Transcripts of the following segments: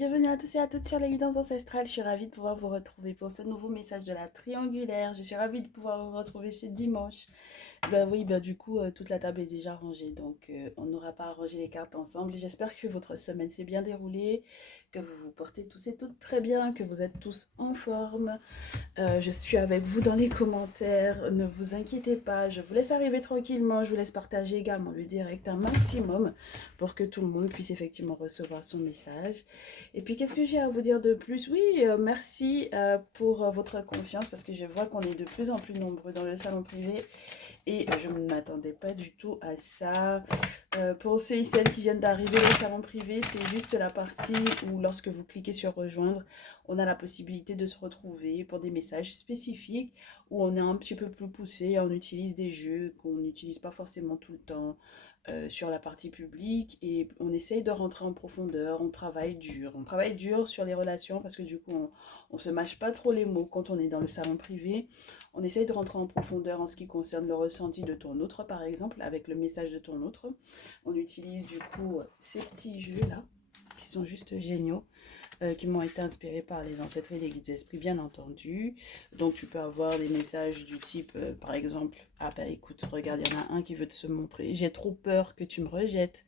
Bienvenue à tous et à toutes sur les guidances ancestrales. Je suis ravie de pouvoir vous retrouver pour ce nouveau message de la triangulaire. Je suis ravie de pouvoir vous retrouver ce dimanche. Ben oui, ben du coup, toute la table est déjà rangée, donc on n'aura pas à ranger les cartes ensemble. J'espère que votre semaine s'est bien déroulée, que vous vous portez tous et toutes très bien, que vous êtes tous en forme. Je suis avec vous dans les commentaires, ne vous inquiétez pas, je vous laisse arriver tranquillement, je vous laisse partager également le direct un maximum pour que tout le monde puisse effectivement recevoir son message. Et puis qu'est-ce que j'ai à vous dire de plus? Oui, merci pour votre confiance parce que je vois qu'on est de plus en plus nombreux dans le salon privé et je ne m'attendais pas du tout à ça. Pour ceux et celles qui viennent d'arriver au salon privé, c'est juste la partie où lorsque vous cliquez sur rejoindre, on a la possibilité de se retrouver pour des messages spécifiques où on est un petit peu plus poussé, on utilise des jeux qu'on n'utilise pas forcément tout le temps sur la partie publique et on essaye de rentrer en profondeur, on travaille dur. On travaille dur sur les relations parce que du coup on se mâche pas trop les mots quand on est dans le salon privé. On essaye de rentrer en profondeur en ce qui concerne le ressenti de ton autre par exemple avec le message de ton autre. On utilise du coup ces petits jeux là qui sont juste géniaux qui m'ont été inspirés par les ancêtres et les guides esprits, bien entendu. Donc, tu peux avoir des messages du type, par exemple, ah ben écoute, regarde, il y en a un qui veut te se montrer. J'ai trop peur que tu me rejettes.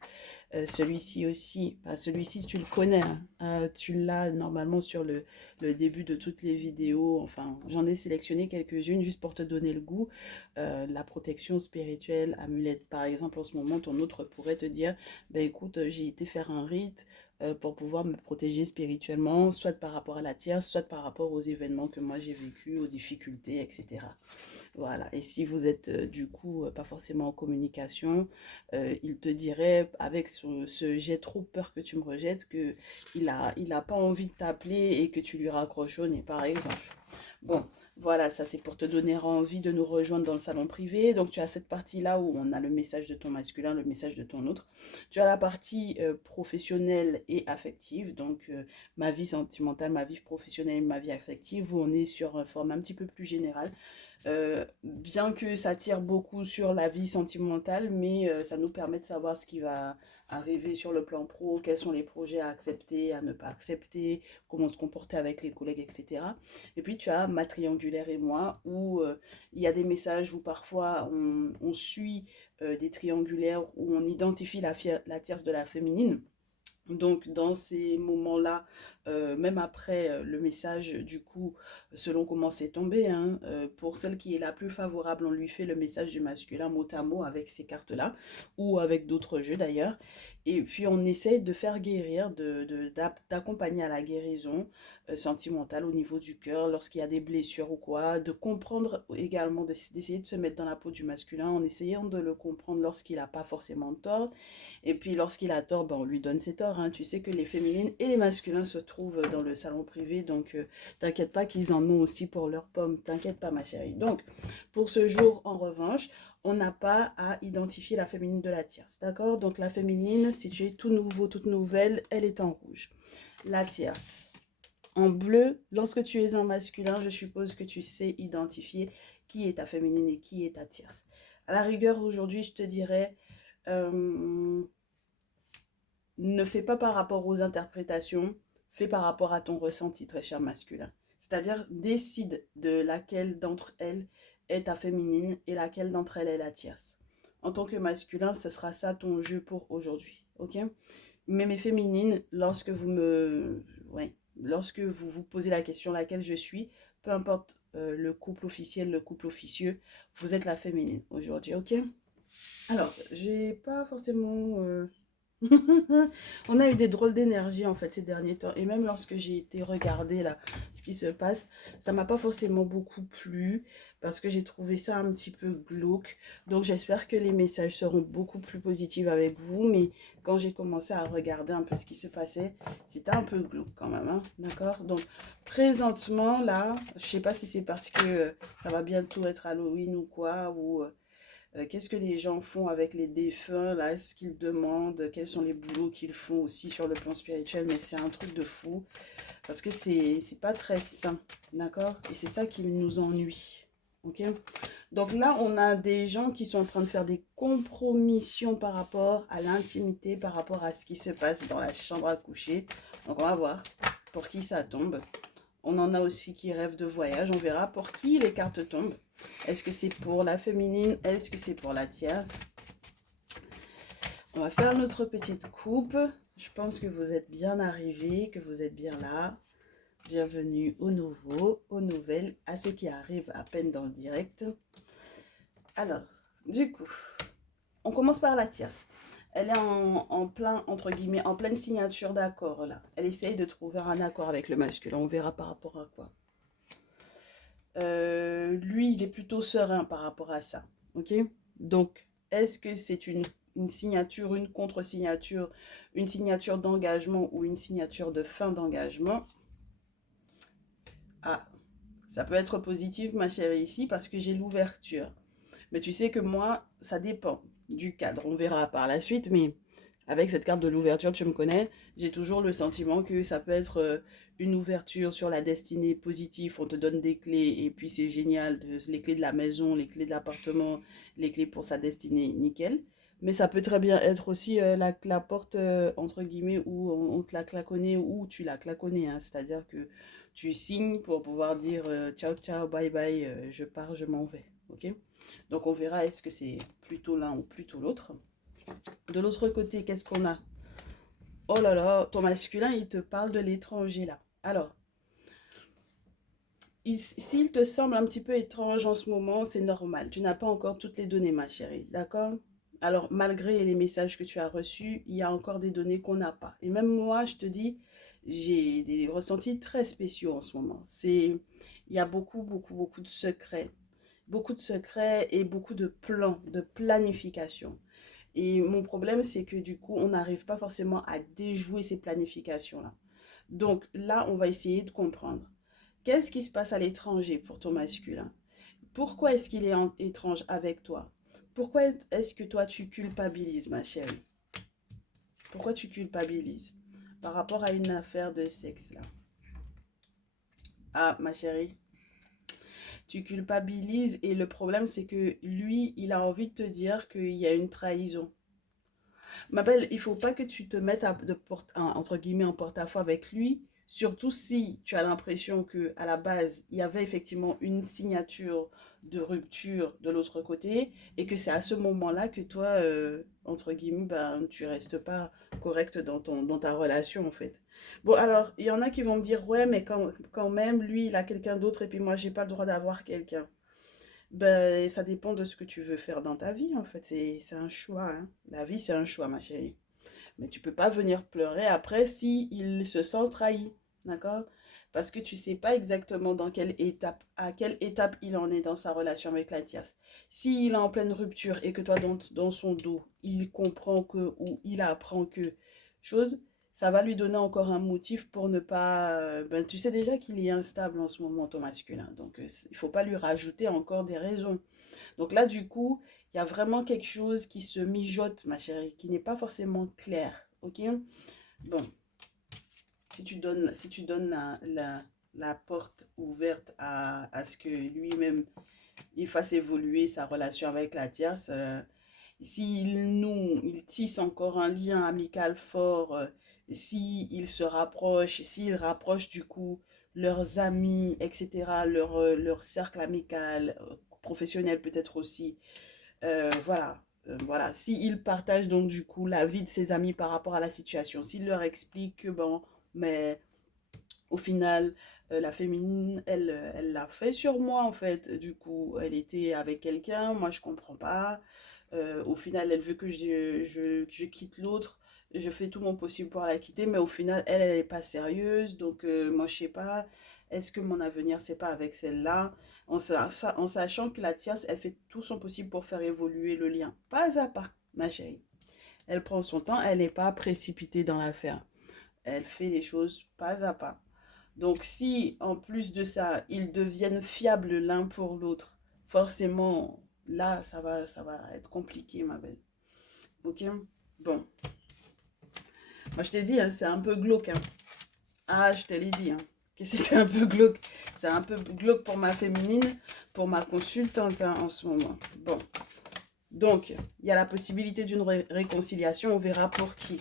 Celui-ci aussi, bah, celui-ci tu le connais, hein. Tu l'as normalement sur le début de toutes les vidéos. Enfin, j'en ai sélectionné quelques-unes juste pour te donner le goût. La protection spirituelle, amulette. Par exemple, en ce moment, ton autre pourrait te dire, bah, écoute, j'ai été faire un rite pour pouvoir me protéger spirituellement, soit par rapport à la tierce, soit par rapport aux événements que moi j'ai vécus, aux difficultés, etc. Voilà. Et si vous êtes du coup pas forcément en communication, il te dirait avec ce j'ai trop peur que tu me rejettes que il a pas envie de t'appeler et que tu lui raccroches au nez, par exemple. Bon, voilà, ça c'est pour te donner envie de nous rejoindre dans le salon privé. Donc tu as cette partie-là où on a le message de ton masculin, le message de ton autre. Tu as la partie professionnelle et affective, donc ma vie sentimentale, ma vie professionnelle et ma vie affective, où on est sur un format un petit peu plus général. Bien que ça tire beaucoup sur la vie sentimentale, mais ça nous permet de savoir ce qui va arriver sur le plan pro, quels sont les projets à accepter, à ne pas accepter, comment se comporter avec les collègues, etc. Et puis tu as ma triangulaire et moi, où il y a des messages où parfois on suit des triangulaires, où on identifie la tierce de la féminine. Donc dans ces moments-là, même après le message, du coup, selon comment c'est tombé, hein, pour celle qui est la plus favorable, on lui fait le message du masculin mot à mot avec ces cartes-là, ou avec d'autres jeux d'ailleurs. Et puis on essaye de faire guérir, d'accompagner à la guérison sentimentale au niveau du cœur, lorsqu'il y a des blessures ou quoi, de comprendre également, d'essayer de se mettre dans la peau du masculin en essayant de le comprendre lorsqu'il n'a pas forcément tort et puis lorsqu'il a tort, ben, on lui donne ses torts, hein. Tu sais que les féminines et les masculins se trouvent dans le salon privé, donc t'inquiète pas qu'ils en ont aussi pour leurs pommes. T'inquiète pas ma chérie. Donc pour ce jour, en revanche, on n'a pas à identifier la féminine de la tierce, d'accord? Donc la féminine, si tu es tout nouveau, toute nouvelle, elle est en rouge. La tierce, en bleu, lorsque tu es en masculin, je suppose que tu sais identifier qui est ta féminine et qui est ta tierce. À la rigueur, aujourd'hui, je te dirais, euh, ne fais pas par rapport aux interprétations, fais par rapport à ton ressenti, très cher masculin. C'est-à-dire, décide de laquelle d'entre elles est ta féminine et laquelle d'entre elles est la tierce. En tant que masculin, ce sera ça ton jeu pour aujourd'hui, ok? Mais mes féminines, ouais, lorsque vous vous posez la question laquelle je suis, peu importe le couple officiel, le couple officieux, vous êtes la féminine aujourd'hui, ok? Alors, j'ai pas forcément on a eu des drôles d'énergie en fait ces derniers temps et même lorsque j'ai été regarder là ce qui se passe, ça m'a pas forcément beaucoup plu parce que j'ai trouvé ça un petit peu glauque. Donc j'espère que les messages seront beaucoup plus positifs avec vous, mais quand j'ai commencé à regarder un peu ce qui se passait, c'était un peu glauque quand même, hein, d'accord? Donc présentement là, je sais pas si c'est parce que ça va bientôt être Halloween ou quoi, ou qu'est-ce que les gens font avec les défunts, là, est-ce qu'ils demandent, quels sont les boulots qu'ils font aussi sur le plan spirituel, mais c'est un truc de fou, parce que c'est pas très sain, d'accord? Et c'est ça qui nous ennuie. Ok? Donc là, on a des gens qui sont en train de faire des compromissions par rapport à l'intimité, par rapport à ce qui se passe dans la chambre à coucher. Donc on va voir pour qui ça tombe. On en a aussi qui rêvent de voyage. On verra pour qui les cartes tombent. Est-ce que c'est pour la féminine? Est-ce que c'est pour la tierce? On va faire notre petite coupe. Je pense que vous êtes bien arrivés, que vous êtes bien là. Bienvenue aux nouveaux, aux nouvelles, à ceux qui arrivent à peine dans le direct. Alors, du coup, on commence par la tierce. Elle est en plein, entre guillemets, en pleine signature d'accord là. Elle essaye de trouver un accord avec le masculin. On verra par rapport à quoi. Lui, il est plutôt serein par rapport à ça. Ok? Donc, est-ce que c'est une signature, une contre-signature, une signature d'engagement ou une signature de fin d'engagement? Ah, ça peut être positif, ma chérie, ici, parce que j'ai l'ouverture. Mais tu sais que moi, ça dépend du cadre. On verra par la suite, mais avec cette carte de l'ouverture, tu me connais, j'ai toujours le sentiment que ça peut être une ouverture sur la destinée positive. On te donne des clés et puis c'est génial. Les clés de la maison, les clés de l'appartement, les clés pour sa destinée, nickel. Mais ça peut très bien être aussi la porte, entre guillemets, où on te l'a claconné ou tu l'as claconné. Hein. C'est-à-dire que tu signes pour pouvoir dire ciao, ciao, bye, bye, je pars, je m'en vais. Ok? Donc on verra est-ce que c'est plutôt l'un ou plutôt l'autre. De l'autre côté, qu'est-ce qu'on a? Oh là là, ton masculin, il te parle de l'étranger là. Alors, s'il te semble un petit peu étrange en ce moment, c'est normal. Tu n'as pas encore toutes les données, ma chérie. D'accord? Alors, malgré les messages que tu as reçus, il y a encore des données qu'on n'a pas. Et même moi, je te dis, j'ai des ressentis très spéciaux en ce moment. Il y a beaucoup, beaucoup, beaucoup de secrets. Beaucoup de secrets et beaucoup de plans, de planification. Et mon problème, c'est que du coup, on n'arrive pas forcément à déjouer ces planifications-là. Donc là, on va essayer de comprendre. Qu'est-ce qui se passe à l'étranger pour ton masculin? Pourquoi est-ce qu'il est étrange avec toi? Pourquoi est-ce que toi, tu culpabilises, ma chérie? Pourquoi tu culpabilises? Par rapport à une affaire de sexe, là. Ah, ma chérie, tu culpabilises et le problème, c'est que lui, il a envie de te dire qu'il y a une trahison. Ma belle, il faut pas que tu te mettes entre guillemets en porte-à-faux avec lui, surtout si tu as l'impression que à la base, il y avait effectivement une signature de rupture de l'autre côté et que c'est à ce moment-là que toi, entre guillemets, ben, tu restes pas correct dans ta relation en fait. Bon, alors, il y en a qui vont me dire, ouais, mais quand même, lui, il a quelqu'un d'autre et puis moi, j'ai pas le droit d'avoir quelqu'un. Ben, ça dépend de ce que tu veux faire dans ta vie, en fait. C'est un choix, hein. La vie, c'est un choix, ma chérie. Mais tu peux pas venir pleurer après si il se sent trahi, d'accord? Parce que tu sais pas exactement à quelle étape il en est dans sa relation avec la tierce. S'il est en pleine rupture et que toi, dans son dos, il comprend que, ou il apprend que, chose, ça va lui donner encore un motif pour ne pas... ben, tu sais déjà qu'il est instable en ce moment, ton masculin. Donc, il faut pas lui rajouter encore des raisons. Donc là, du coup, il y a vraiment quelque chose qui se mijote, ma chérie, qui n'est pas forcément clair. Ok? Bon, si tu donnes la porte ouverte à ce que lui-même, il fasse évoluer sa relation avec la tierce, il tisse encore un lien amical fort, s'il se rapproche, s'il rapproche du coup leurs amis, etc., leur cercle amical, professionnel peut-être aussi, voilà. Voilà, s'il partage donc du coup la vie de ses amis par rapport à la situation, s'il leur explique que bon, mais au final, la féminine, elle l'a fait sur moi en fait. Du coup, elle était avec quelqu'un, moi je comprends pas. Au final, elle veut que je quitte l'autre. Je fais tout mon possible pour la quitter, mais au final, elle est pas sérieuse. Donc, moi, je sais pas. Est-ce que mon avenir, c'est pas avec celle-là? En sachant que la tierce, elle fait tout son possible pour faire évoluer le lien. Pas à pas, ma chérie. Elle prend son temps, elle n'est pas précipitée dans l'affaire. Elle fait les choses pas à pas. Donc, si en plus de ça, ils deviennent fiables l'un pour l'autre, forcément, là, ça va être compliqué, ma belle. Ok? Bon, moi je t'ai dit, hein, c'est un peu glauque. Hein. Ah, je te l'ai dit. Hein. que c'était un peu glauque. C'est un peu glauque pour ma féminine, pour ma consultante hein, en ce moment. Bon, donc, il y a la possibilité d'une réconciliation, on verra pour qui.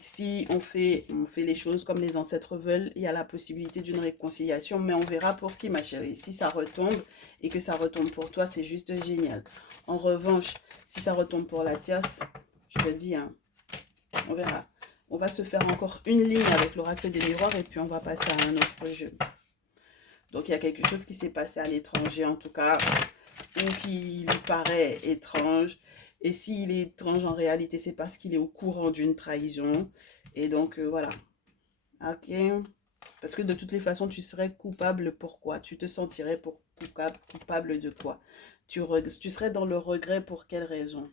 Si on fait les choses comme les ancêtres veulent, il y a la possibilité d'une réconciliation, mais on verra pour qui, ma chérie. Si ça retombe et que ça retombe pour toi, c'est juste génial. En revanche, si ça retombe pour la tierce, je te dis, hein, on verra. On va se faire encore une ligne avec l'oracle des miroirs et puis on va passer à un autre jeu. Donc, il y a quelque chose qui s'est passé à l'étranger, en tout cas, ou qui lui paraît étrange. Et s'il est étrange, en réalité, c'est parce qu'il est au courant d'une trahison. Et donc, voilà. Ok. Parce que de toutes les façons, tu serais coupable. Pourquoi? Tu te sentirais coupable de quoi? Tu serais dans le regret pour quelle raison?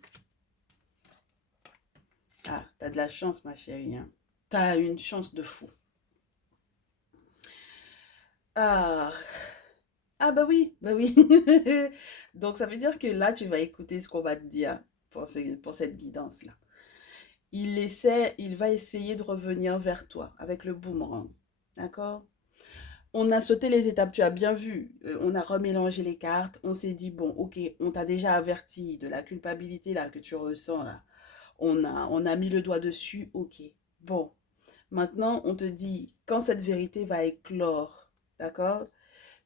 Ah, t'as de la chance, ma chérie. Hein. T'as une chance de fou. Ah, ah bah oui, bah oui. Donc ça veut dire que là, tu vas écouter ce qu'on va te dire pour cette guidance-là. Il va essayer de revenir vers toi avec le boomerang. D'accord? On a sauté les étapes, tu as bien vu. On a remélangé les cartes. On s'est dit, bon, ok, on t'a déjà averti de la culpabilité là que tu ressens là. On a mis le doigt dessus, ok. Bon, maintenant, on te dit, quand cette vérité va éclore, d'accord?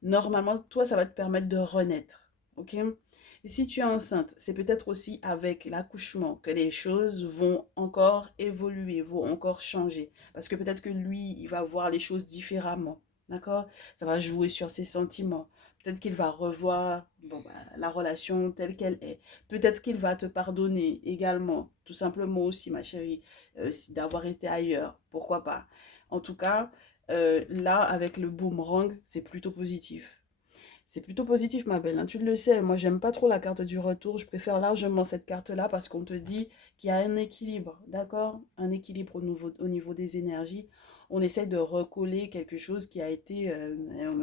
Normalement, toi, ça va te permettre de renaître. Ok? Et si tu es enceinte, c'est peut-être aussi avec l'accouchement que les choses vont encore évoluer, vont encore changer. Parce que peut-être que lui, il va voir les choses différemment. D'accord? Ça va jouer sur ses sentiments. Peut-être qu'il va revoir bon, bah, la relation telle qu'elle est. Peut-être qu'il va te pardonner également. Tout simplement aussi, ma chérie, d'avoir été ailleurs. Pourquoi pas? En tout cas, là, avec le boomerang, c'est plutôt positif. C'est plutôt positif, ma belle. Hein. Tu le sais, moi, j'aime pas trop la carte du retour. Je préfère largement cette carte-là parce qu'on te dit qu'il y a un équilibre, d'accord? Un équilibre au niveau des énergies. On essaie de recoller quelque chose qui a été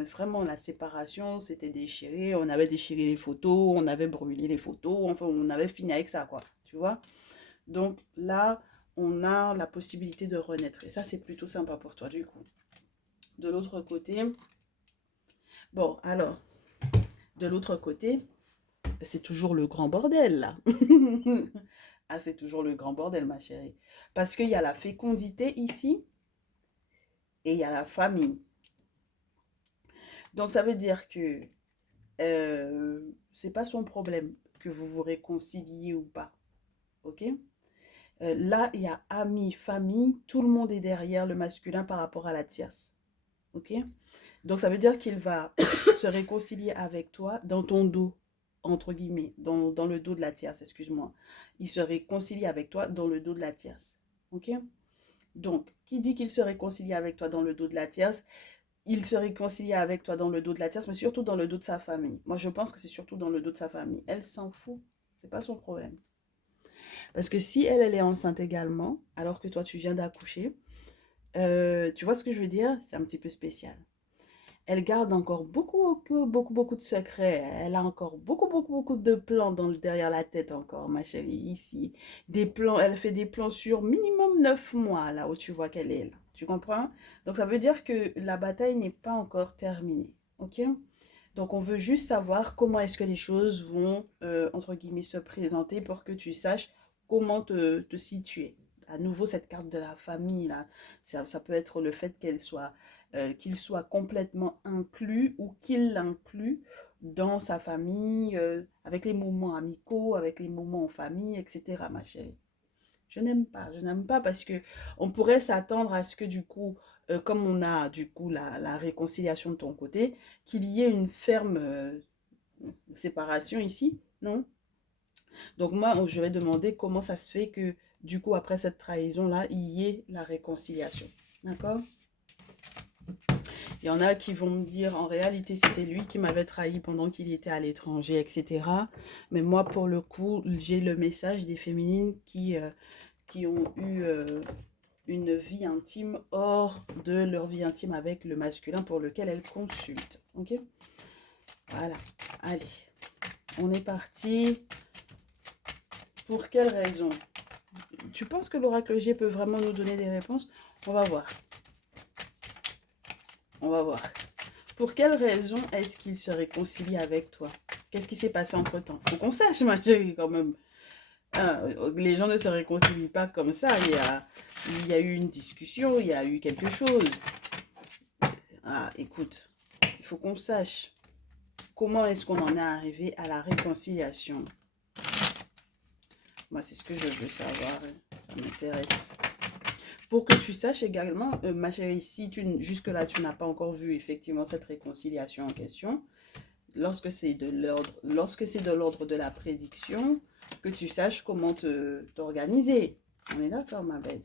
vraiment la séparation, c'était déchiré. On avait déchiré les photos, on avait brûlé les photos. Enfin, on avait fini avec ça, quoi. Tu vois? Donc là, on a la possibilité de renaître. Et ça, c'est plutôt sympa pour toi, du coup. De l'autre côté, bon, alors, de l'autre côté, c'est toujours le grand bordel, là. Ah, c'est toujours le grand bordel, ma chérie. Parce qu'il y a la fécondité ici et il y a la famille. Donc, ça veut dire que c'est pas son problème que vous vous réconciliez ou pas. OK? Là, il y a amis, famille, tout le monde est derrière le masculin par rapport à la tierce. OK? Donc, ça veut dire qu'il va se réconcilier avec toi dans ton dos, entre guillemets, dans le dos de la tierce, excuse-moi. Il se réconcilie avec toi dans le dos de la tierce. OK? Donc, qui dit qu'il se réconcilie avec toi dans le dos de la tierce, il se réconcilie avec toi dans le dos de la tierce, mais surtout dans le dos de sa famille. Moi, je pense que c'est surtout dans le dos de sa famille. Elle s'en fout. C'est pas son problème. Parce que si elle est enceinte également, alors que toi, tu viens d'accoucher, tu vois ce que je veux dire? C'est un petit peu spécial. Elle garde encore beaucoup de secrets. Elle a encore beaucoup de plans derrière la tête encore, ma chérie, ici. Des plans, elle fait des plans sur minimum 9 mois, là où tu vois qu'elle est là. Tu comprends? Donc ça veut dire que la bataille n'est pas encore terminée. Ok? Donc on veut juste savoir comment est-ce que les choses vont, entre guillemets, se présenter pour que tu saches comment te situer. À nouveau, cette carte de la famille, là, ça peut être le fait qu'il soit complètement inclus ou qu'il l'inclut dans sa famille, avec les moments amicaux, avec les moments en famille, etc., ma chérie. Je n'aime pas parce que on pourrait s'attendre à ce que du coup, comme on a du coup la réconciliation de ton côté, qu'il y ait une ferme séparation ici, non? Donc moi, je vais demander comment ça se fait que du coup, après cette trahison-là, il y ait la réconciliation. D'accord? Il y en a qui vont me dire, en réalité, c'était lui qui m'avait trahi pendant qu'il était à l'étranger, etc. Mais moi, pour le coup, j'ai le message des féminines qui ont eu une vie intime hors de leur vie intime avec le masculin pour lequel elles consultent. Ok? Voilà. Allez, on est parti. Pour quelle raison? Tu penses que l'oracle G peut vraiment nous donner des réponses? On va voir. On va voir. Pour quelle raison est-ce qu'il se réconcilie avec toi? Qu'est-ce qui s'est passé entre-temps? Faut qu'on sache, ma chérie, quand même. Hein, les gens ne se réconcilient pas comme ça. Il y a eu une discussion, il y a eu quelque chose. Ah, écoute, il faut qu'on sache comment est-ce qu'on en est arrivé à la réconciliation. Moi, c'est ce que je veux savoir. Ça m'intéresse. Pour que tu saches également, ma chérie, si jusque-là, tu n'as pas encore vu effectivement cette réconciliation en question, lorsque c'est de l'ordre de la prédiction, que tu saches comment t'organiser. On est d'accord, ma belle?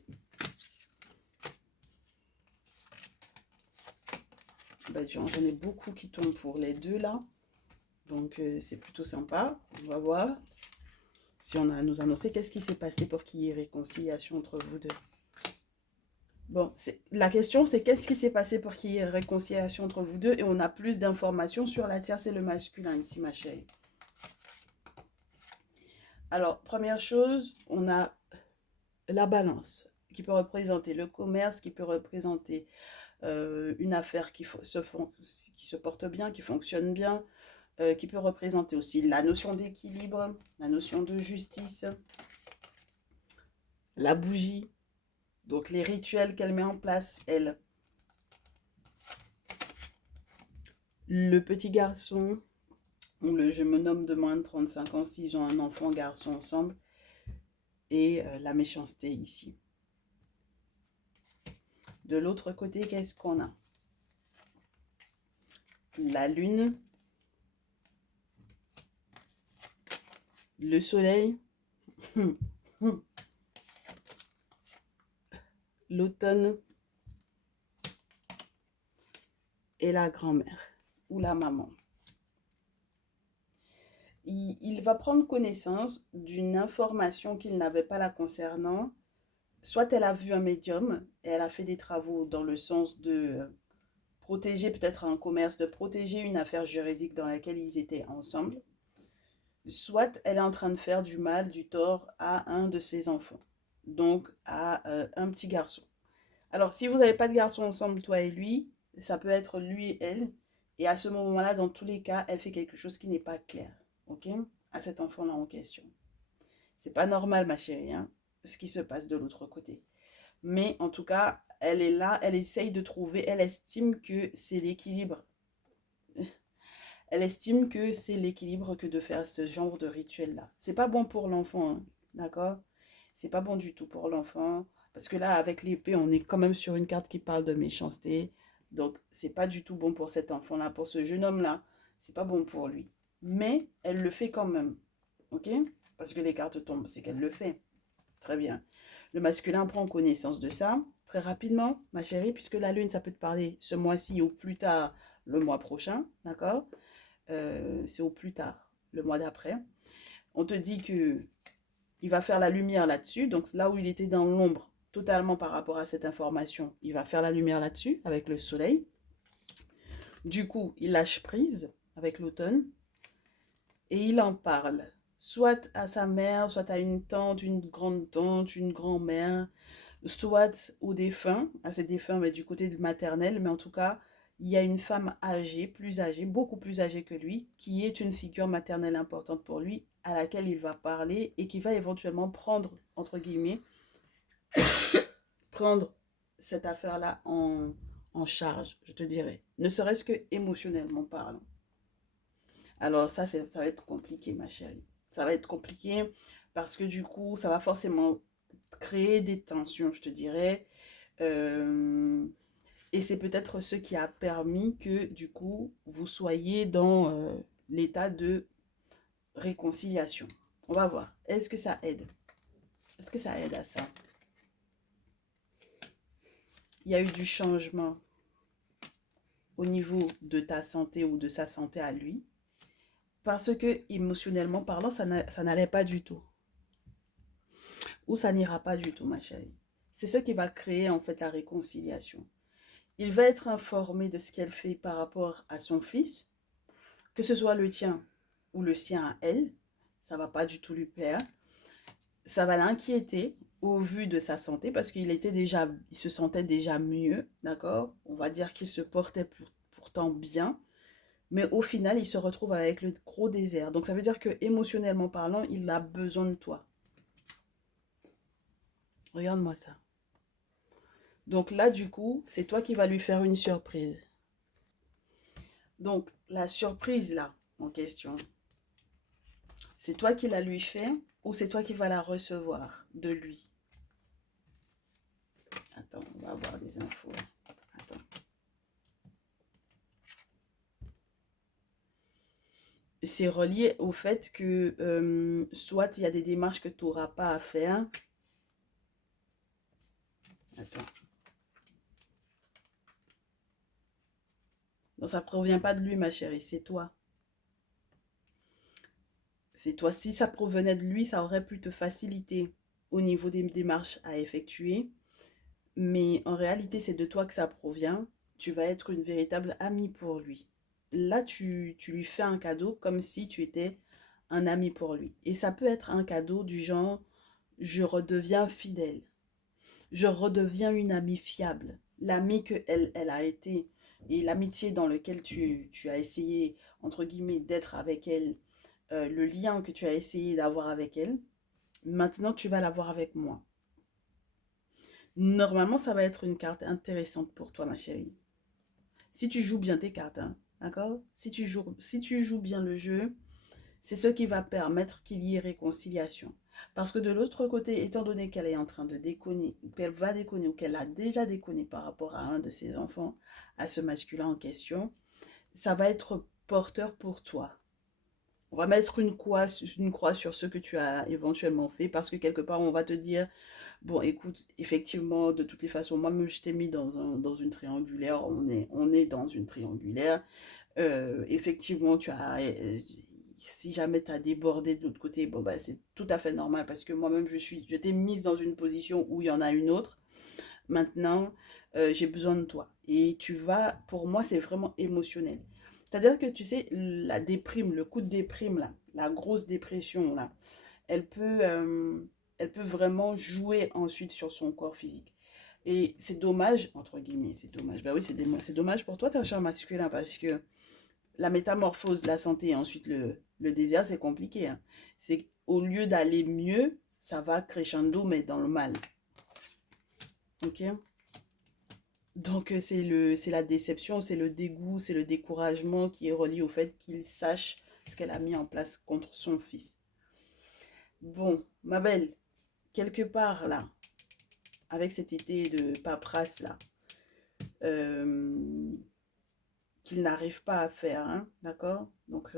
Ben, j'en ai beaucoup qui tombent pour les deux là. Donc, c'est plutôt sympa. On va voir si on a à nous annoncer qu'est-ce qui s'est passé pour qu'il y ait réconciliation entre vous deux. Bon, la question c'est qu'est-ce qui s'est passé pour qu'il y ait réconciliation entre vous deux et on a plus d'informations sur la tierce et le masculin ici, ma chérie. Alors, première chose, on a la balance qui peut représenter le commerce, qui peut représenter une affaire qui se porte bien, qui fonctionne bien, qui peut représenter aussi la notion d'équilibre, la notion de justice, la bougie, donc les rituels qu'elle met en place, elle. Le petit garçon, ou le jeune homme de moins de 35 ans, s'ils ont un enfant garçon ensemble, et la méchanceté ici. De l'autre côté, qu'est-ce qu'on a? La lune, le soleil, l'automne et la grand-mère ou la maman. Il va prendre connaissance d'une information qu'il n'avait pas la concernant. Soit elle a vu un médium et elle a fait des travaux dans le sens de protéger peut-être un commerce, de protéger une affaire juridique dans laquelle ils étaient ensemble. Soit elle est en train de faire du mal, du tort à un de ses enfants, donc à un petit garçon. Alors, si vous n'avez pas de garçon ensemble, toi et lui, ça peut être lui et elle. Et à ce moment-là, dans tous les cas, elle fait quelque chose qui n'est pas clair, ok, à cet enfant-là en question. C'est pas normal, ma chérie, hein, ce qui se passe de l'autre côté. Mais en tout cas, elle est là, elle essaye de trouver, elle estime que c'est l'équilibre. Elle estime que c'est l'équilibre que de faire ce genre de rituel-là. C'est pas bon pour l'enfant, hein, d'accord? C'est pas bon du tout pour l'enfant. Parce que là, avec l'épée, on est quand même sur une carte qui parle de méchanceté. Donc, c'est pas du tout bon pour cet enfant-là, pour ce jeune homme-là. C'est pas bon pour lui. Mais elle le fait quand même. Ok? Parce que les cartes tombent, c'est qu'elle le fait. Très bien. Le masculin prend connaissance de ça très rapidement, ma chérie, puisque la lune, ça peut te parler ce mois-ci ou plus tard le mois prochain, d'accord? C'est au plus tard, le mois d'après. On te dit que il va faire la lumière là-dessus, donc là où il était dans l'ombre totalement par rapport à cette information, il va faire la lumière là-dessus avec le soleil. Du coup, il lâche prise avec l'automne et il en parle, soit à sa mère, soit à une tante, une grande-tante, une grand-mère, soit aux défunts, à ses défunts, mais du côté maternel, mais en tout cas, il y a une femme âgée, plus âgée, beaucoup plus âgée que lui, qui est une figure maternelle importante pour lui, à laquelle il va parler et qui va éventuellement prendre, entre guillemets, prendre cette affaire-là en charge, je te dirais, ne serait-ce que émotionnellement parlant. Alors ça va être compliqué, ma chérie. Ça va être compliqué parce que du coup, ça va forcément créer des tensions, je te dirais. Et c'est peut-être ce qui a permis que, du coup, vous soyez dans l'état de réconciliation. On va voir. Est-ce que ça aide? Est-ce que ça aide à ça? Il y a eu du changement au niveau de ta santé ou de sa santé à lui. Parce que, émotionnellement parlant, ça n'allait pas du tout. Ou ça n'ira pas du tout, ma chérie. C'est ce qui va créer, en fait, la réconciliation. Il va être informé de ce qu'elle fait par rapport à son fils, que ce soit le tien ou le sien à elle. Ça va pas du tout lui plaire. Ça va l'inquiéter au vu de sa santé, parce qu'il était déjà, il se sentait déjà mieux, d'accord? On va dire qu'il se portait pourtant bien, mais au final, il se retrouve avec le gros désert. Donc ça veut dire que émotionnellement parlant, il a besoin de toi. Regarde-moi ça. Donc là, du coup, c'est toi qui vas lui faire une surprise. Donc la surprise là, en question, c'est toi qui la lui fait ou c'est toi qui vas la recevoir de lui? Attends, on va avoir des infos. Attends. C'est relié au fait que soit il y a des démarches que tu n'auras pas à faire. Attends. Non, ça ne provient pas de lui, ma chérie, c'est toi. C'est toi. Si ça provenait de lui, ça aurait pu te faciliter au niveau des démarches à effectuer. Mais en réalité, c'est de toi que ça provient. Tu vas être une véritable amie pour lui. Là, tu lui fais un cadeau comme si tu étais un ami pour lui. Et ça peut être un cadeau du genre, je redeviens fidèle. Je redeviens une amie fiable. L'amie que elle a été et l'amitié dans lequel tu as essayé, entre guillemets, d'être avec elle, le lien que tu as essayé d'avoir avec elle, maintenant tu vas l'avoir avec moi. Normalement, ça va être une carte intéressante pour toi, ma chérie. Si tu joues bien tes cartes, hein, d'accord? Si tu joues bien le jeu, c'est ce qui va permettre qu'il y ait réconciliation. Parce que de l'autre côté, étant donné qu'elle est en train de déconner, ou qu'elle va déconner, ou qu'elle a déjà déconné par rapport à un de ses enfants, à ce masculin en question, ça va être porteur pour toi. On va mettre une croix sur ce que tu as éventuellement fait, parce que quelque part, on va te dire, bon, écoute, effectivement, de toutes les façons, moi-même, je t'ai mis dans une triangulaire, on est dans une triangulaire. Effectivement, si jamais tu as débordé de l'autre côté, bon, bah, c'est tout à fait normal parce que moi-même, je t'ai mise dans une position où il y en a une autre. Maintenant, j'ai besoin de toi. Et pour moi, c'est vraiment émotionnel. C'est-à-dire que tu sais, la déprime, le coup de déprime, là, la grosse dépression, là, elle peut, euh, elle peut vraiment jouer ensuite sur son corps physique. Et c'est dommage, entre guillemets, c'est dommage. Bah oui, c'est dommage pour toi, ta cher masculin, parce que la métamorphose, la santé et ensuite le désert, c'est compliqué, hein. C'est au lieu d'aller mieux, ça va crescendo, mais dans le mal. Ok? Donc c'est la déception, c'est le dégoût, c'est le découragement qui est relié au fait qu'il sache ce qu'elle a mis en place contre son fils. Bon, ma belle, quelque part là, avec cette idée de paperasse là, euh, qu'il n'arrive pas à faire, hein, d'accord? Donc,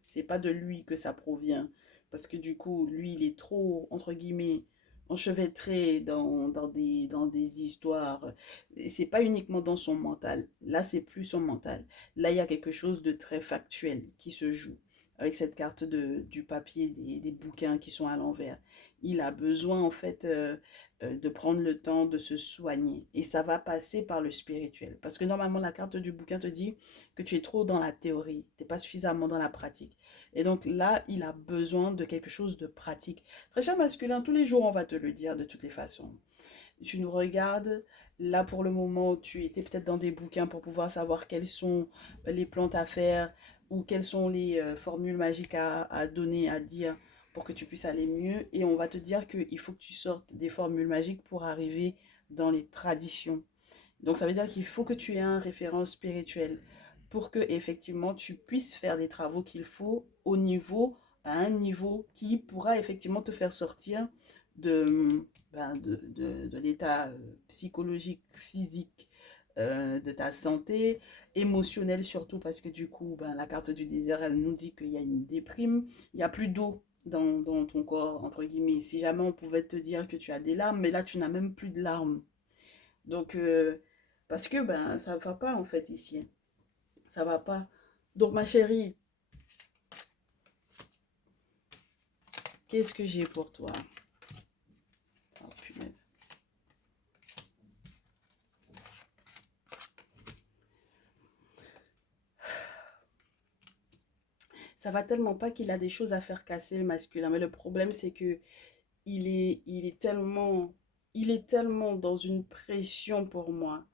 c'est pas de lui que ça provient, parce que du coup, lui, il est trop, entre guillemets, enchevêtré dans des histoires. Et c'est pas uniquement dans son mental. Là, c'est plus son mental. Là, il y a quelque chose de très factuel qui se joue avec cette carte du papier, des bouquins qui sont à l'envers. Il a besoin, en fait, de prendre le temps de se soigner. Et ça va passer par le spirituel. Parce que normalement, la carte du bouquin te dit que tu es trop dans la théorie, tu n'es pas suffisamment dans la pratique. Et donc là, il a besoin de quelque chose de pratique. Très cher masculin, tous les jours, on va te le dire de toutes les façons. Tu nous regardes, là pour le moment, tu étais peut-être dans des bouquins pour pouvoir savoir quelles sont les plantes à faire ou quelles sont les formules magiques à donner, à dire pour que tu puisses aller mieux. Et on va te dire qu'il faut que tu sortes des formules magiques pour arriver dans les traditions. Donc ça veut dire qu'il faut que tu aies un référent spirituel pour que effectivement tu puisses faire des travaux qu'il faut à un niveau qui pourra effectivement te faire sortir de l'état psychologique, physique, de ta santé, émotionnelle surtout parce que du coup, la carte du désert, elle nous dit qu'il y a une déprime, il n'y a plus d'eau dans ton corps, entre guillemets. Si jamais on pouvait te dire que tu as des larmes, mais là tu n'as même plus de larmes. Donc, parce que ça va pas en fait ici. Ça va pas. Donc, ma chérie, qu'est-ce que j'ai pour toi? Oh, punaise. Ça va tellement pas qu'il a des choses à faire casser le masculin. Mais le problème, c'est que il est tellement dans une pression pour moi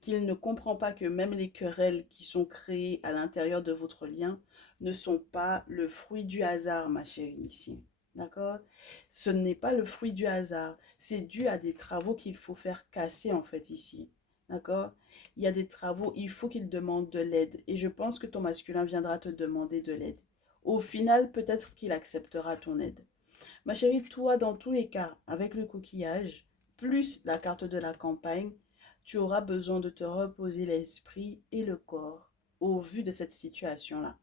qu'il ne comprend pas que même les querelles qui sont créées à l'intérieur de votre lien ne sont pas le fruit du hasard, ma chérie, ici. D'accord? Ce n'est pas le fruit du hasard. C'est dû à des travaux qu'il faut faire casser, en fait, ici. D'accord? Il y a des travaux, il faut qu'il demande de l'aide. Et je pense que ton masculin viendra te demander de l'aide. Au final, peut-être qu'il acceptera ton aide. Ma chérie, toi, dans tous les cas, avec le coquillage, plus la carte de la campagne, tu auras besoin de te reposer l'esprit et le corps au vu de cette situation-là.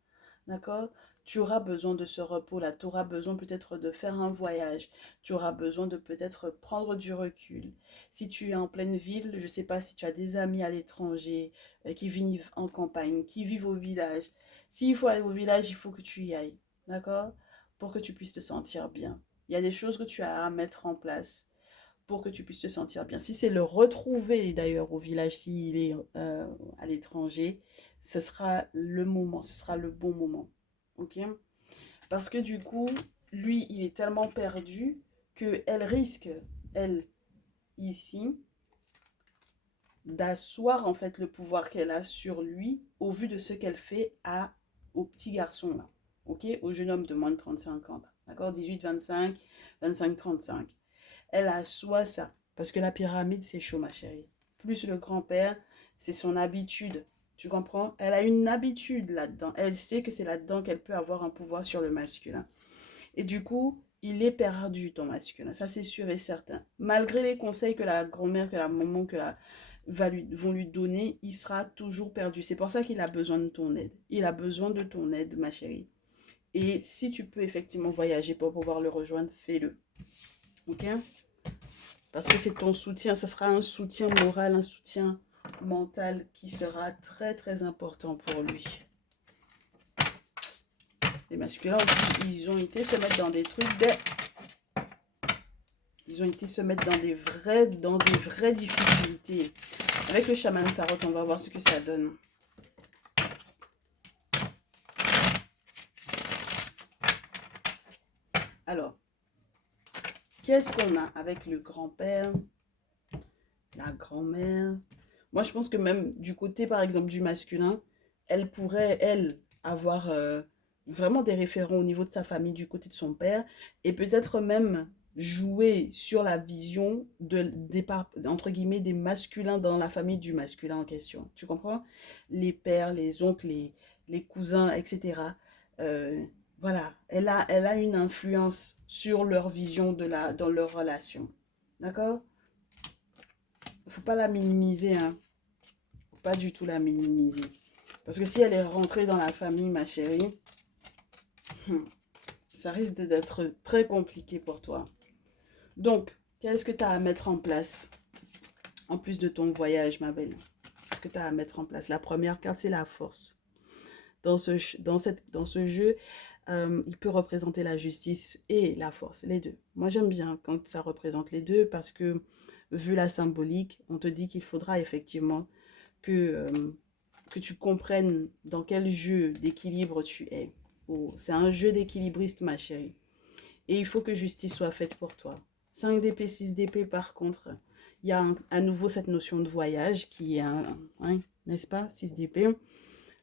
D'accord? Tu auras besoin de ce repos-là. Tu auras besoin peut-être de faire un voyage. Tu auras besoin de peut-être prendre du recul. Si tu es en pleine ville, je ne sais pas si tu as des amis à l'étranger qui vivent en campagne, qui vivent au village. S'il faut aller au village, il faut que tu y ailles. D'accord? Pour que tu puisses te sentir bien. Il y a des choses que tu as à mettre en place pour que tu puisses te sentir bien. Si c'est le retrouver d'ailleurs au village, s'il est à l'étranger, ce sera le moment, ce sera le bon moment. Ok? Parce que du coup, lui, il est tellement perdu qu'elle risque, elle, ici, d'asseoir en fait le pouvoir qu'elle a sur lui au vu de ce qu'elle fait au petit garçon là. Ok? Au jeune homme de moins de 35 ans là. D'accord? 18, 25, 25, 35. Elle assoit ça. Parce que la pyramide, c'est chaud, ma chérie. Plus le grand-père, c'est son habitude. Tu comprends? Elle a une habitude là-dedans. Elle sait que c'est là-dedans qu'elle peut avoir un pouvoir sur le masculin. Et du coup, il est perdu, ton masculin. Ça, c'est sûr et certain. Malgré les conseils que la grand-mère, que la maman, vont lui donner, il sera toujours perdu. C'est pour ça qu'il a besoin de ton aide. Il a besoin de ton aide, ma chérie. Et si tu peux effectivement voyager pour pouvoir le rejoindre, fais-le. Ok? Parce que c'est ton soutien, ce sera un soutien moral, un soutien mental qui sera très très important pour lui. Les masculins aussi, ils ont été se mettre dans des trucs Ils ont été se mettre dans des vraies difficultés. Avec le chaman tarot, on va voir ce que ça donne. Alors, qu'est-ce qu'on a avec le grand-père, la grand-mère? Moi, je pense que même du côté, par exemple, du masculin, elle pourrait, elle, avoir vraiment des référents au niveau de sa famille, du côté de son père, et peut-être même jouer sur la vision entre guillemets, des masculins dans la famille du masculin en question. Tu comprends? Les pères, les oncles, les cousins, etc. Euh, voilà, elle a une influence sur leur vision dans leur relation. D'accord? Il ne faut pas la minimiser, hein. Pas du tout la minimiser. Parce que si elle est rentrée dans la famille, ma chérie, ça risque d'être très compliqué pour toi. Donc, qu'est-ce que tu as à mettre en place en plus de ton voyage, ma belle? Qu'est-ce que tu as à mettre en place? La première carte, c'est la force. Dans ce jeu, il peut représenter la justice et la force, les deux. Moi, j'aime bien quand ça représente les deux parce que, vu la symbolique, on te dit qu'il faudra effectivement que, que tu comprennes dans quel jeu d'équilibre tu es. Oh, c'est un jeu d'équilibriste, ma chérie. Et il faut que justice soit faite pour toi. 5 d'épée, 6 d'épée, par contre, il y a à nouveau cette notion de voyage qui est n'est-ce pas, 6 d'épée.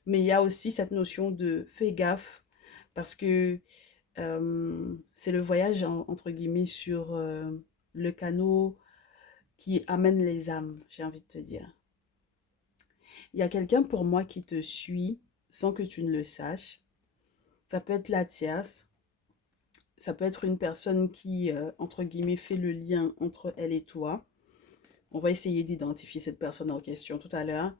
Mais il y a aussi cette notion de fais gaffe parce que c'est le voyage, entre guillemets, sur le canot qui amène les âmes, j'ai envie de te dire. Il y a quelqu'un pour moi qui te suit sans que tu ne le saches. Ça peut être la tierce. Ça peut être une personne qui, entre guillemets, fait le lien entre elle et toi. On va essayer d'identifier cette personne en question tout à l'heure.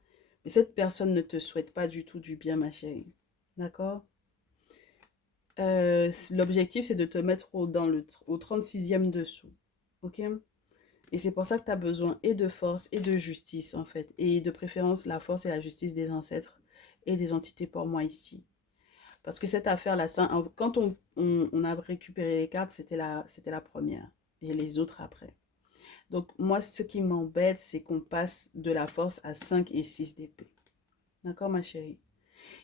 Mais cette personne ne te souhaite pas du tout du bien, ma chérie. D'accord? L'objectif, c'est de te mettre au 36e dessous. Ok? Et c'est pour ça que tu as besoin et de force et de justice, en fait. Et de préférence, la force et la justice des ancêtres et des entités pour moi ici. Parce que cette affaire-là, quand on a récupéré les cartes, c'était la première. Et les autres après. Donc, moi, ce qui m'embête, c'est qu'on passe de la force à 5 et 6 d'épée. D'accord, ma chérie?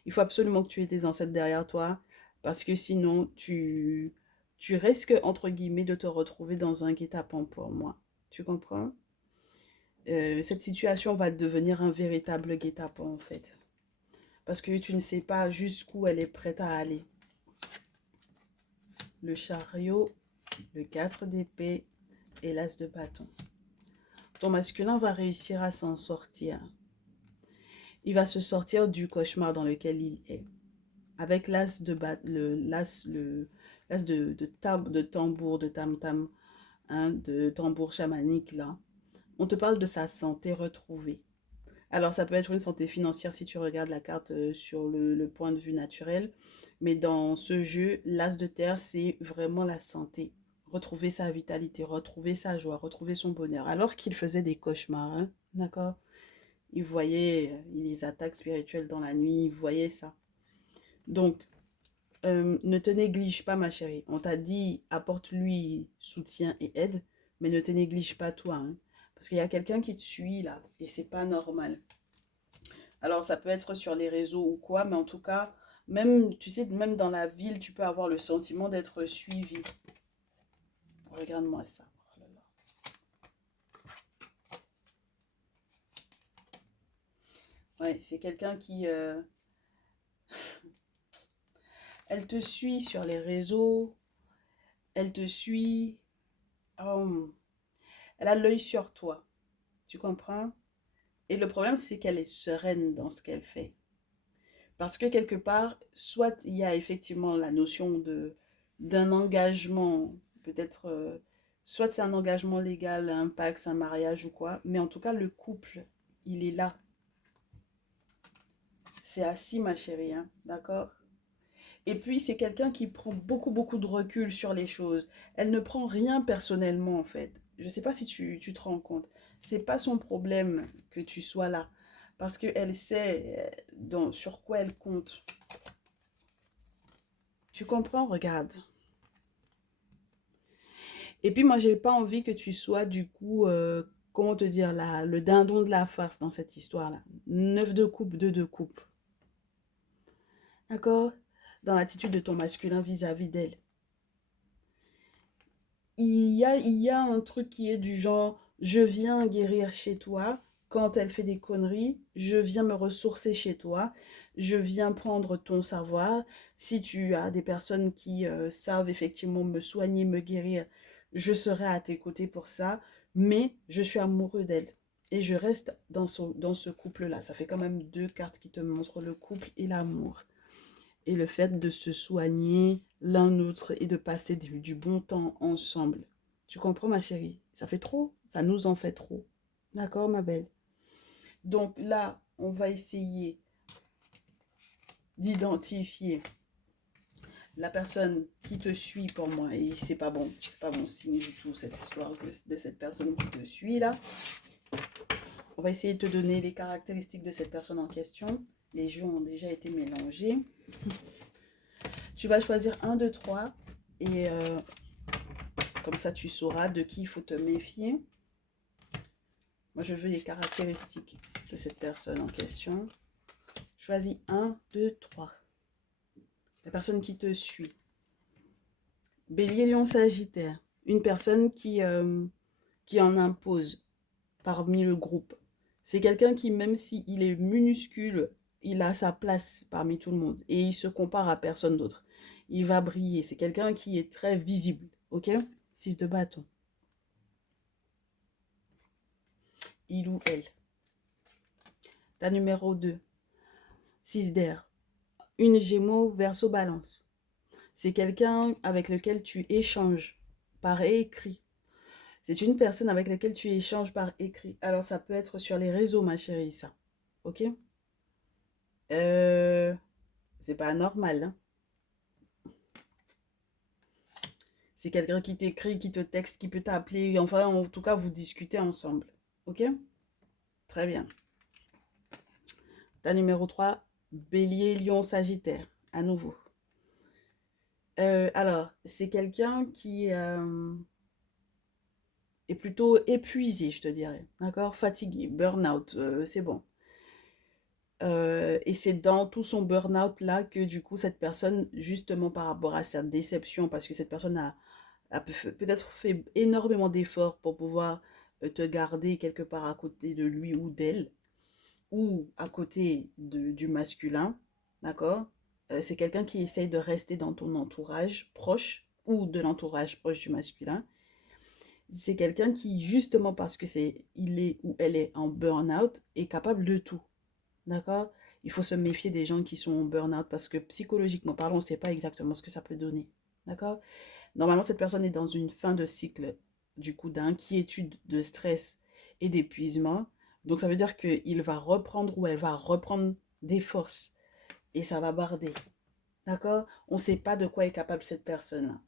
Il faut absolument que tu aies tes ancêtres derrière toi. Parce que sinon, tu risques, entre guillemets, de te retrouver dans un guet-apens pour moi. Tu comprends? Cette situation va devenir un véritable guet-apens, en fait. Parce que tu ne sais pas jusqu'où elle est prête à aller. Le chariot, le 4 d'épée et l'as de bâton. Ton masculin va réussir à s'en sortir. Il va se sortir du cauchemar dans lequel il est. Avec l'as de l'as de tambour, de tam-tam, hein, de tambour chamanique là. On te parle de sa santé retrouvée. Alors, ça peut être une santé financière si tu regardes la carte sur le point de vue naturel. Mais dans ce jeu, l'as de terre, c'est vraiment la santé. Retrouver sa vitalité, retrouver sa joie, retrouver son bonheur. Alors qu'il faisait des cauchemars, hein, d'accord? Il voyait les attaques spirituelles dans la nuit, il voyait ça. Donc, ne te néglige pas, ma chérie. On t'a dit, apporte-lui soutien et aide, mais ne te néglige pas toi, hein. Parce qu'il y a quelqu'un qui te suit là, et c'est pas normal. Alors, ça peut être sur les réseaux ou quoi, mais en tout cas, même, tu sais, même dans la ville, tu peux avoir le sentiment d'être suivi. Regarde-moi ça. Oh là là. Ouais, c'est quelqu'un qui... elle te suit sur les réseaux, elle te suit, oh, elle a l'œil sur toi. Tu comprends? Et le problème, c'est qu'elle est sereine dans ce qu'elle fait. Parce que quelque part, soit il y a effectivement la notion d'un engagement, peut-être, soit c'est un engagement légal, un pacte, un mariage ou quoi, mais en tout cas, le couple, il est là. C'est assis, ma chérie, hein, d'accord? Et puis, c'est quelqu'un qui prend beaucoup, beaucoup de recul sur les choses. Elle ne prend rien personnellement, en fait. Je ne sais pas si tu te rends compte. C'est pas son problème que tu sois là. Parce qu'elle sait sur quoi elle compte. Tu comprends? Regarde. Et puis, moi, j'ai pas envie que tu sois, du coup, comment te dire, le dindon de la farce dans cette histoire-là. 9 de coupe, 2 de coupe. D'accord? Dans l'attitude de ton masculin vis-à-vis d'elle. Il y a un truc qui est du genre, je viens guérir chez toi quand elle fait des conneries, je viens me ressourcer chez toi, je viens prendre ton savoir. Si tu as des personnes qui savent effectivement me soigner, me guérir, je serai à tes côtés pour ça, mais je suis amoureux d'elle. Et je reste dans ce couple-là. Ça fait quand même deux cartes qui te montrent le couple et l'amour et le fait de se soigner l'un l'autre et de passer du bon temps ensemble. Tu comprends, ma chérie? Ça fait trop, ça nous en fait trop. D'accord, ma belle? Donc là, on va essayer d'identifier la personne qui te suit pour moi. Et c'est pas bon signe du tout, cette histoire de cette personne qui te suit là. On va essayer de te donner les caractéristiques de cette personne en question. Les jeux ont déjà été mélangés. Tu vas choisir un, deux, trois et comme ça tu sauras de qui il faut te méfier. Moi je veux les caractéristiques de cette personne en question. Choisis un, deux, trois. La personne qui te suit. Bélier, Lion, Sagittaire. Une personne qui en impose parmi le groupe. C'est quelqu'un qui, même s'il est minuscule, il a sa place parmi tout le monde et il se compare à personne d'autre. Il va briller. C'est quelqu'un qui est très visible. Ok? 6 de bâton. Il ou elle. Ta numéro 2. 6 d'air. Une Gémeaux, Verseau, Balance. C'est quelqu'un avec lequel tu échanges par écrit. C'est une personne avec laquelle tu échanges par écrit. Alors, ça peut être sur les réseaux, ma chérie, ça. Ok? Euh, c'est pas normal, hein? C'est quelqu'un qui t'écrit, qui te texte, qui peut t'appeler. Enfin, en tout cas, vous discutez ensemble. Ok? Très bien. Ta numéro 3, Bélier, Lion, Sagittaire. À nouveau. Alors, c'est quelqu'un qui est plutôt épuisé, je te dirais. D'accord? Fatigué, burn-out, c'est bon. Et c'est dans tout son burn-out là que du coup cette personne, justement par rapport à sa déception, parce que cette personne a peut-être fait énormément d'efforts pour pouvoir te garder quelque part à côté de lui ou d'elle, ou à côté du masculin, d'accord? C'est quelqu'un qui essaye de rester dans ton entourage proche ou de l'entourage proche du masculin. C'est quelqu'un qui, justement parce que il est ou elle est en burn-out, est capable de tout. D'accord? Il faut se méfier des gens qui sont en burn-out parce que psychologiquement parlant, on ne sait pas exactement ce que ça peut donner. D'accord? Normalement, cette personne est dans une fin de cycle, du coup, d'inquiétude, de stress et d'épuisement. Donc, ça veut dire qu'il va reprendre ou elle va reprendre des forces et ça va barder. D'accord? On ne sait pas de quoi est capable cette personne-là.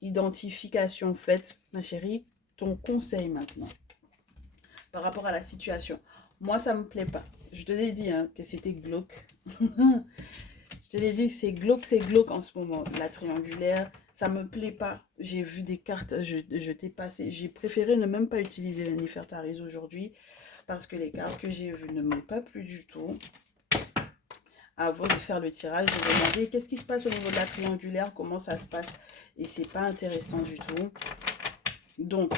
Identification faite, ma chérie, ton conseil maintenant par rapport à la situation. Moi, ça me plaît pas. Je te l'ai dit hein, que c'était glauque. Je te l'ai dit que c'est glauque en ce moment. La triangulaire, ça me plaît pas. J'ai vu des cartes, je t'ai passé. J'ai préféré ne même pas utiliser les Nefertaris aujourd'hui parce que les cartes que j'ai vues ne m'ont pas plu du tout. Avant de faire le tirage, j'ai demandé qu'est-ce qui se passe au niveau de la triangulaire, comment ça se passe. Et c'est pas intéressant du tout. Donc,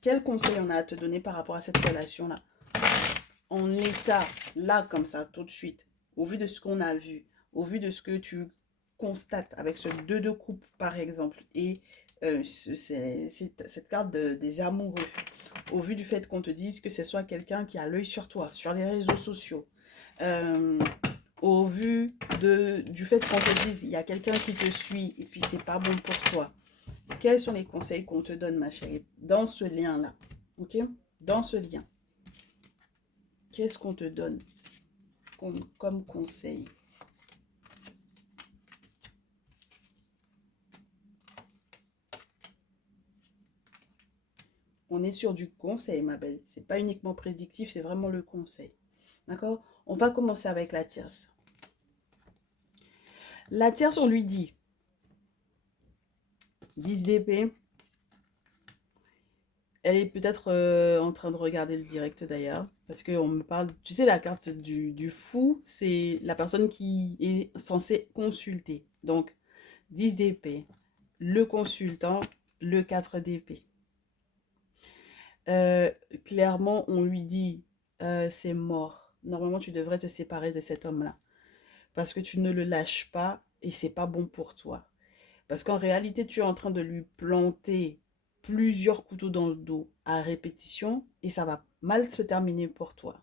quel conseil on a à te donner par rapport à cette relation-là? En état, là, comme ça, tout de suite, au vu de ce qu'on a vu, au vu de ce que tu constates avec ce 2 de coupe, par exemple, et cette carte des amoureux, au vu du fait qu'on te dise que ce soit quelqu'un qui a l'œil sur toi, sur les réseaux sociaux, euh, au vu du fait qu'on te dise il y a quelqu'un qui te suit et puis c'est pas bon pour toi. Quels sont les conseils qu'on te donne, ma chérie, dans ce lien-là? Ok? Dans ce lien. Qu'est-ce qu'on te donne comme conseil? On est sur du conseil, ma belle. C'est pas uniquement prédictif, c'est vraiment le conseil. D'accord? On va commencer avec la tierce. La tierce, on lui dit 10 d'épée. Elle est peut-être en train de regarder le direct d'ailleurs. Parce qu'on me parle, tu sais, la carte du fou, c'est la personne qui est censée consulter. Donc, 10 d'épée, le consultant, le 4 d'épée. Clairement, on lui dit, c'est mort. Normalement, tu devrais te séparer de cet homme-là. Parce que tu ne le lâches pas et c'est pas bon pour toi. Parce qu'en réalité, tu es en train de lui planter plusieurs couteaux dans le dos à répétition et ça va mal se terminer pour toi.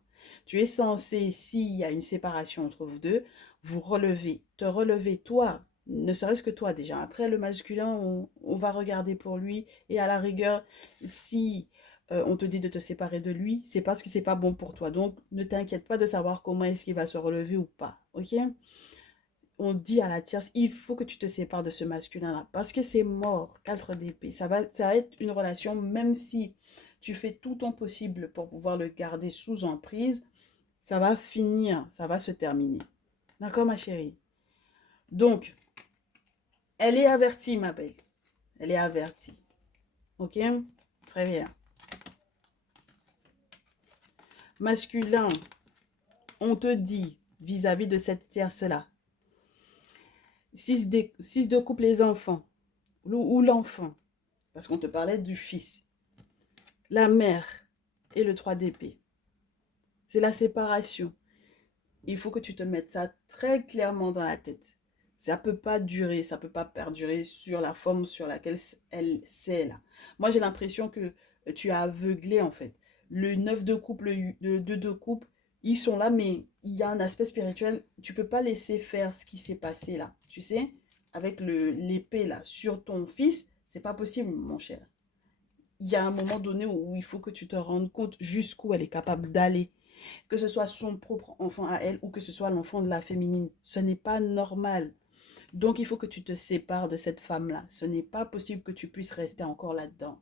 Tu es censé, s'il y a une séparation entre vous deux, vous relever, te relever toi, ne serait-ce que toi déjà. Après, le masculin, on va regarder pour lui et à la rigueur, si on te dit de te séparer de lui, c'est parce que c'est pas bon pour toi. Donc, ne t'inquiète pas de savoir comment est-ce qu'il va se relever ou pas. Ok? On dit à la tierce, il faut que tu te sépares de ce masculin-là parce que c'est mort, 4 d'épée. Ça va être une relation, même si tu fais tout ton possible pour pouvoir le garder sous emprise, ça va finir, ça va se terminer. D'accord, ma chérie? Donc, elle est avertie, ma belle. Elle est avertie. Ok? Très bien. Masculin, on te dit vis-à-vis de cette tierce-là, 6 de couple les enfants, ou l'enfant, parce qu'on te parlait du fils, la mère et le 3 d'épée. C'est la séparation. Il faut que tu te mettes ça très clairement dans la tête. Ça ne peut pas durer, ça ne peut pas perdurer sur la forme sur laquelle elle c'est là. Moi, j'ai l'impression que tu as aveuglé en fait. Le 9 de coupe, le 2 de coupe, ils sont là, mais il y a un aspect spirituel. Tu ne peux pas laisser faire ce qui s'est passé là. Tu sais, avec l'épée là sur ton fils, c'est pas possible, mon cher. Il y a un moment donné où il faut que tu te rendes compte jusqu'où elle est capable d'aller. Que ce soit son propre enfant à elle ou que ce soit l'enfant de la féminine. Ce n'est pas normal. Donc il faut que tu te sépares de cette femme-là. Ce n'est pas possible que tu puisses rester encore là-dedans.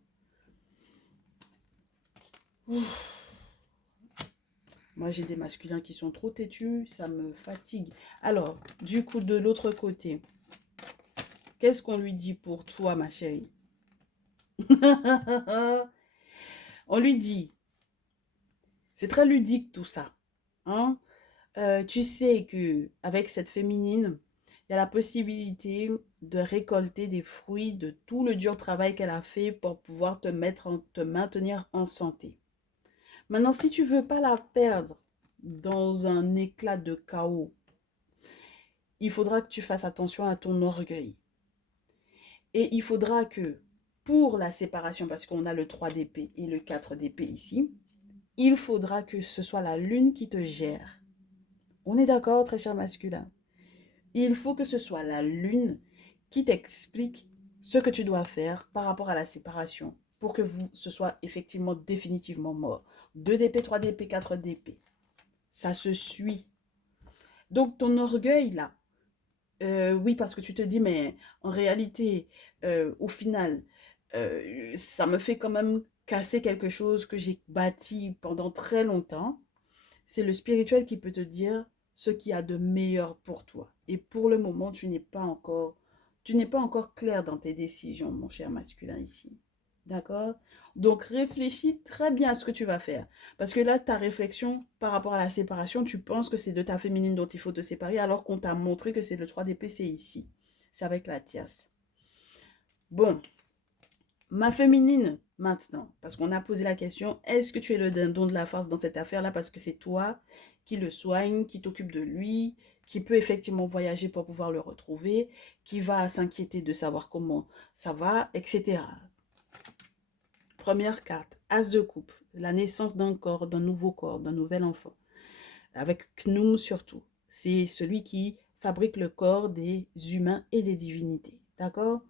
Moi, j'ai des masculins qui sont trop têtus, ça me fatigue. Alors, du coup, de l'autre côté, qu'est-ce qu'on lui dit pour toi, ma chérie? On lui dit, c'est très ludique tout ça. Hein? Tu sais que avec cette féminine, il y a la possibilité de récolter des fruits de tout le dur travail qu'elle a fait pour pouvoir te maintenir en santé. Maintenant, si tu veux pas la perdre dans un éclat de chaos, il faudra que tu fasses attention à ton orgueil. Et il faudra que pour la séparation, parce qu'on a le 3 d'épée et le 4 d'épée ici, il faudra que ce soit la lune qui te gère. On est d'accord, très cher masculin? Il faut que ce soit la lune qui t'explique ce que tu dois faire par rapport à la séparation pour que ce soit effectivement définitivement mort. 2 d'épée, 3 d'épée, 4 d'épée. Ça se suit. Donc ton orgueil là, oui, parce que tu te dis, mais en réalité, au final, ça me fait quand même casser quelque chose que j'ai bâti pendant très longtemps. C'est le spirituel qui peut te dire ce qu'il y a de meilleur pour toi. Et pour le moment, tu n'es pas encore clair dans tes décisions, mon cher masculin ici. D'accord? Donc réfléchis très bien à ce que tu vas faire. Parce que là, ta réflexion par rapport à la séparation, tu penses que c'est de ta féminine dont il faut te séparer, alors qu'on t'a montré que c'est le 3 d'épée, c'est ici. C'est avec la tierce. Bon, ma féminine, maintenant, parce qu'on a posé la question, est-ce que tu es le dindon de la farce dans cette affaire-là parce que c'est toi qui le soigne, qui t'occupe de lui, qui peut effectivement voyager pour pouvoir le retrouver, qui va s'inquiéter de savoir comment ça va, etc. Première carte, As de coupe, la naissance d'un corps, d'un nouveau corps, d'un nouvel enfant. Avec Knum surtout. C'est celui qui fabrique le corps des humains et des divinités. D'accord?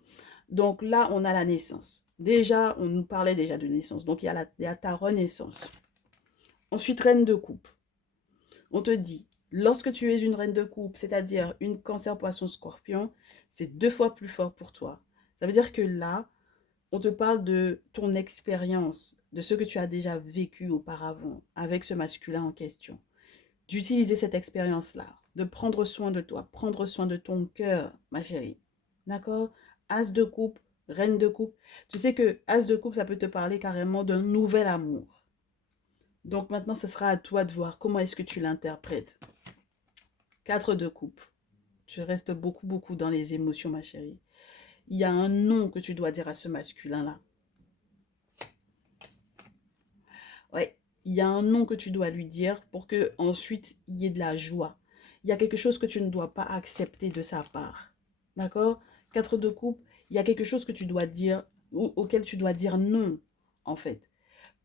Donc là, on a la naissance. Déjà, on nous parlait déjà de naissance. Donc, il y a ta renaissance. Ensuite, reine de coupe. On te dit, lorsque tu es une reine de coupe, c'est-à-dire une cancer, poisson, scorpion, c'est 2 fois plus fort pour toi. Ça veut dire que là, on te parle de ton expérience, de ce que tu as déjà vécu auparavant avec ce masculin en question. D'utiliser cette expérience-là, de prendre soin de toi, prendre soin de ton cœur, ma chérie. D'accord? As de coupe, reine de coupe. Tu sais que As de coupe, ça peut te parler carrément d'un nouvel amour. Donc maintenant, ce sera à toi de voir comment est-ce que tu l'interprètes. 4 de coupe. Tu restes beaucoup, beaucoup dans les émotions, ma chérie. Il y a un nom que tu dois dire à ce masculin-là. Ouais, il y a un nom que tu dois lui dire pour que ensuite il y ait de la joie. Il y a quelque chose que tu ne dois pas accepter de sa part. D'accord? 4 de coupe, il y a quelque chose que tu dois dire, auquel tu dois dire non, en fait.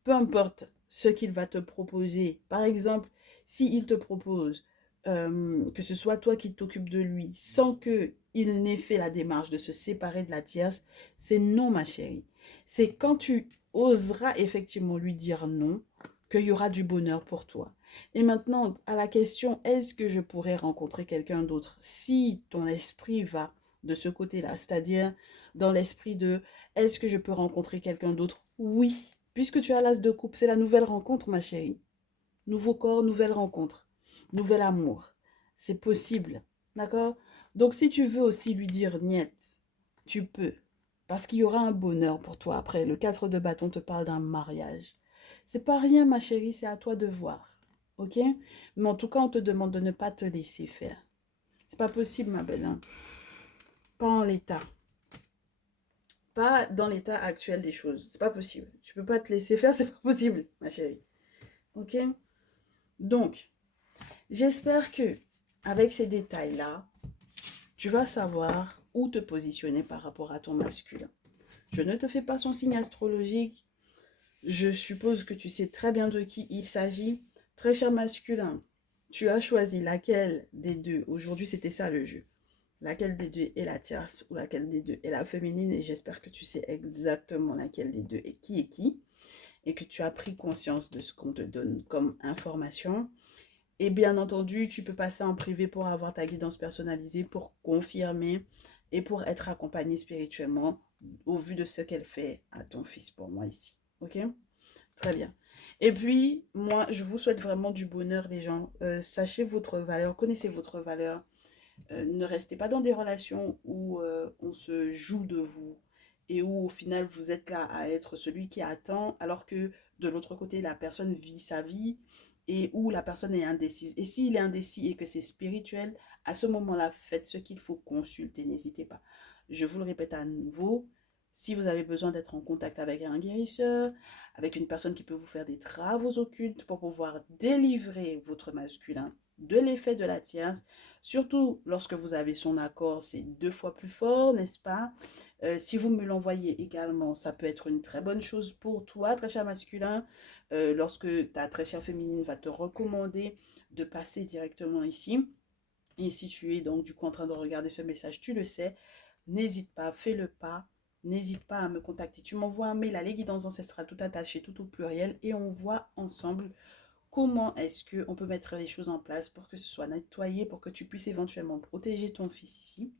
Peu importe ce qu'il va te proposer. Par exemple, s'il te propose que ce soit toi qui t'occupes de lui sans qu'il n'ait fait la démarche de se séparer de la tierce, c'est non, ma chérie. C'est quand tu oseras effectivement lui dire non qu'il y aura du bonheur pour toi. Et maintenant, à la question, est-ce que je pourrais rencontrer quelqu'un d'autre? Si ton esprit va de ce côté-là, c'est-à-dire dans l'esprit de, est-ce que je peux rencontrer quelqu'un d'autre? Oui, puisque tu as l'as de coupe, c'est la nouvelle rencontre, ma chérie. Nouveau corps, nouvelle rencontre, nouvel amour. C'est possible, d'accord? Donc si tu veux aussi lui dire niet, tu peux. Parce qu'il y aura un bonheur pour toi après. Le 4 de bâton te parle d'un mariage. C'est pas rien, ma chérie, c'est à toi de voir. Ok? Mais en tout cas, on te demande de ne pas te laisser faire. C'est pas possible, ma belle. Hein. Pas en l'état. Pas dans l'état actuel des choses. C'est pas possible. Tu peux pas te laisser faire, c'est pas possible, ma chérie. Ok? Donc, j'espère que avec ces détails-là, tu vas savoir où te positionner par rapport à ton masculin. Je ne te fais pas son signe astrologique. Je suppose que tu sais très bien de qui il s'agit. Très cher masculin, tu as choisi laquelle des deux. Aujourd'hui, c'était ça le jeu. Laquelle des deux est la tierce ou laquelle des deux est la féminine. Et j'espère que tu sais exactement laquelle des deux est qui. Et que tu as pris conscience de ce qu'on te donne comme information. Et bien entendu, tu peux passer en privé pour avoir ta guidance personnalisée, pour confirmer et pour être accompagné spirituellement au vu de ce qu'elle fait à ton fils pour moi ici. Ok? Très bien. Et puis, moi, je vous souhaite vraiment du bonheur, les gens. Sachez votre valeur, connaissez votre valeur. Ne restez pas dans des relations où on se joue de vous et où au final vous êtes là à être celui qui attend alors que de l'autre côté, la personne vit sa vie et où la personne est indécise. Et s'il est indécis et que c'est spirituel, à ce moment-là, faites ce qu'il faut, consulter, n'hésitez pas. Je vous le répète à nouveau, si vous avez besoin d'être en contact avec un guérisseur, avec une personne qui peut vous faire des travaux occultes pour pouvoir délivrer votre masculin de l'effet de la tierce, surtout lorsque vous avez son accord, c'est 2 fois plus fort, n'est-ce pas? Si vous me l'envoyez également, ça peut être une très bonne chose pour toi, très cher masculin, lorsque ta très chère féminine va te recommander de passer directement ici. Et si tu es donc du coup en train de regarder ce message, tu le sais, n'hésite pas, fais le pas, n'hésite pas à me contacter. Tu m'envoies un mail à les guidances ancestrales tout attaché, tout au pluriel, et on voit ensemble comment est-ce qu'on peut mettre les choses en place pour que ce soit nettoyé, pour que tu puisses éventuellement protéger ton fils ici,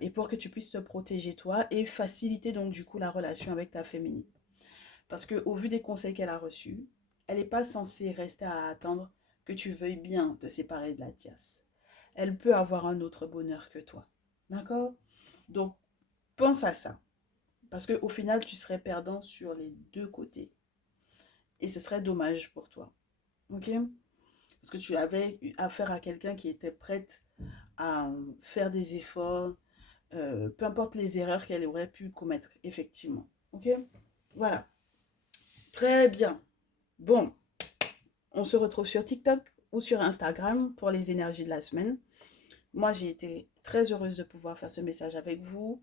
et pour que tu puisses te protéger toi et faciliter donc du coup la relation avec ta féminine. Parce qu'au vu des conseils qu'elle a reçus, elle n'est pas censée rester à attendre que tu veuilles bien te séparer de la tierce. Elle peut avoir un autre bonheur que toi. D'accord? Donc, pense à ça. Parce qu'au final, tu serais perdant sur les deux côtés. Et ce serait dommage pour toi. Ok? Parce que tu avais affaire à quelqu'un qui était prête à faire des efforts, peu importe les erreurs qu'elle aurait pu commettre, effectivement. Ok? Voilà. Très bien. Bon, on se retrouve sur TikTok ou sur Instagram pour les énergies de la semaine. Moi, j'ai été très heureuse de pouvoir faire ce message avec vous.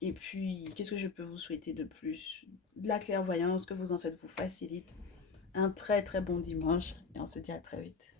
Et puis, qu'est-ce que je peux vous souhaiter de plus? De la clairvoyance, que vos ancêtres vous facilitent. Un très très bon dimanche et on se dit à très vite.